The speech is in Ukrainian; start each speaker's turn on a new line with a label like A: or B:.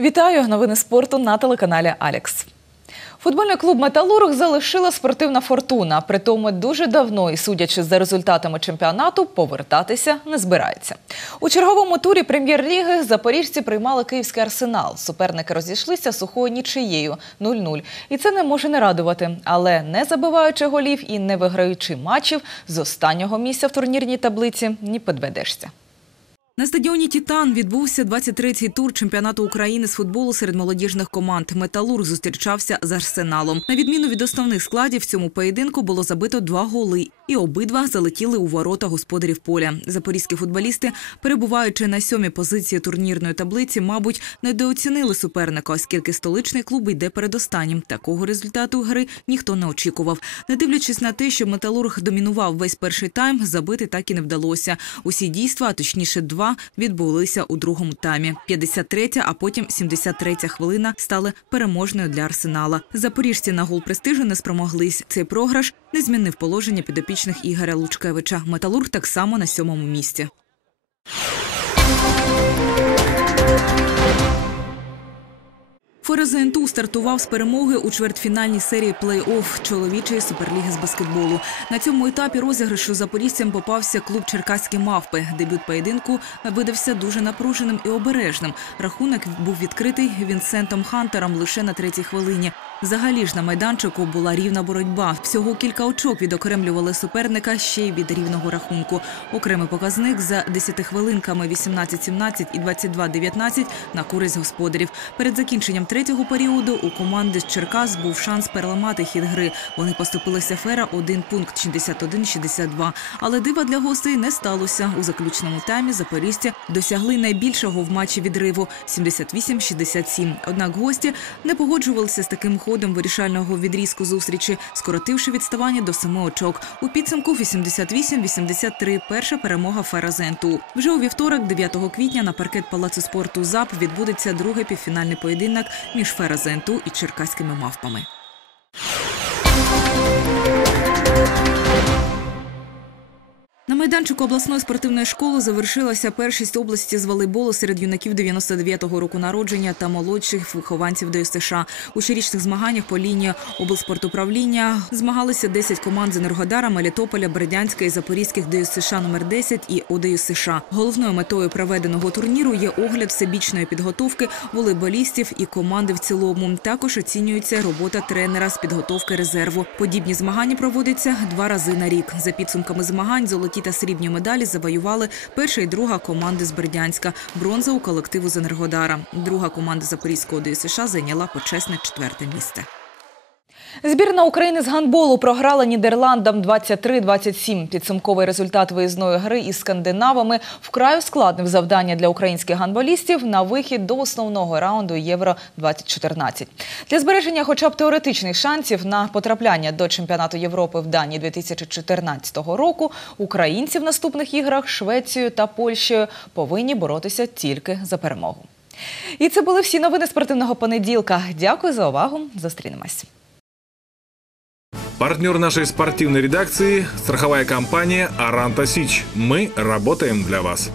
A: Вітаю новини спорту на телеканалі Алекс. Футбольний клуб Металург залишила спортивна фортуна. Притому дуже давно і судячи за результатами чемпіонату, повертатися не збирається. У черговому турі прем'єр-ліги запоріжці приймали київський арсенал. Суперники розійшлися сухою нічиєю 0-0. І це не може не радувати. Але не забиваючи голів і не виграючи матчів з останнього місця в турнірній таблиці, ні підведешся. На стадіоні Тітан відбувся 23-й тур чемпіонату України з футболу серед молодіжних команд. Металург зустрічався з арсеналом. На відміну від основних складів, в цьому поєдинку було забито два голи, і обидва залетіли у ворота господарів поля. Запорізькі футболісти, перебуваючи на сьомій позиції турнірної таблиці, мабуть, недооцінили суперника, оскільки столичний клуб йде передостаннім. Такого результату гри ніхто не очікував. Не дивлячись на те, що металург домінував весь перший тайм, забити так і не вдалося. Усі дійства, а точніше, два відбулися у другому таймі. 53-я, а потім 73-я хвилина стали переможною для арсенала. Запоріжці на гол престижу не спромоглись. Цей програш не змінив положення підопічних Ігоря Лучкевича. Металург так само на сьомому місці. ФРЗНТУ стартував з перемоги у чвертьфінальній серії плей-офф чоловічої суперліги з баскетболу. На цьому етапі розіграшу запорізцям попався клуб Черкаські мавпи. Дебют поєдинку видався дуже напруженим і обережним. Рахунок був відкритий Вінсентом Хантером лише на третій хвилині. Взагалі ж на майданчику була рівна боротьба. Всього кілька очок відокремлювали суперника ще й від рівного рахунку. Окремий показник за 10 хвилинками 18-17 і 22-19 на користь господарів. Перед закінченням третього періоду у команди з Черкас був шанс переламати хід гри. Вони поступилися фера один пункт 61-62. Але дива для гостей не сталося. У заключному таймі запорізьці досягли найбільшого в матчі відриву 78-67. Однак гості не погоджувалися з таким ходом вирішального відрізку зустрічі, скоротивши відставання до семи очок. У підсумку 88-83 перша перемога Фера Вже у вівторок, 9 квітня, на паркет палацу спорту ЗАП відбудеться другий півфінальний поєдинок між Фера і черкаськими мавпами. Майданчику обласної спортивної школи завершилася першість області з волейболу серед юнаків 99-го року народження та молодших вихованців ДЮСШ. У щорічних змаганнях по лінії облспортуправління змагалися 10 команд з Енергодара, Мелітополя, Бердянська і Запорізьких ДЮСШ номер 10 і ОДЮСШ. Головною метою проведеного турніру є огляд всебічної підготовки волейболістів і команди в цілому. Також оцінюється робота тренера з підготовки резерву. Подібні змагання проводяться два рази на рік. За підсумками змагань золоті та срібні медалі завоювали перша і друга команди з Бердянська, бронза у колективу з Енергодара. Друга команда Запорізького ДСШ зайняла почесне четверте місце. Збірна України з гандболу програла Нідерландам 23-27. Підсумковий результат виїзної гри із скандинавами вкрай ускладнив завдання для українських гандболістів на вихід до основного раунду Євро-2014. Для збереження хоча б теоретичних шансів на потрапляння до чемпіонату Європи в Данії 2014 року українці в наступних іграх Швецією та Польщею повинні боротися тільки за перемогу. І це були всі новини спортивного понеділка. Дякую за увагу. Зустрінемось.
B: Партнер нашей спортивной редакции – страховая компания «Аранта Сич». Мы работаем для вас.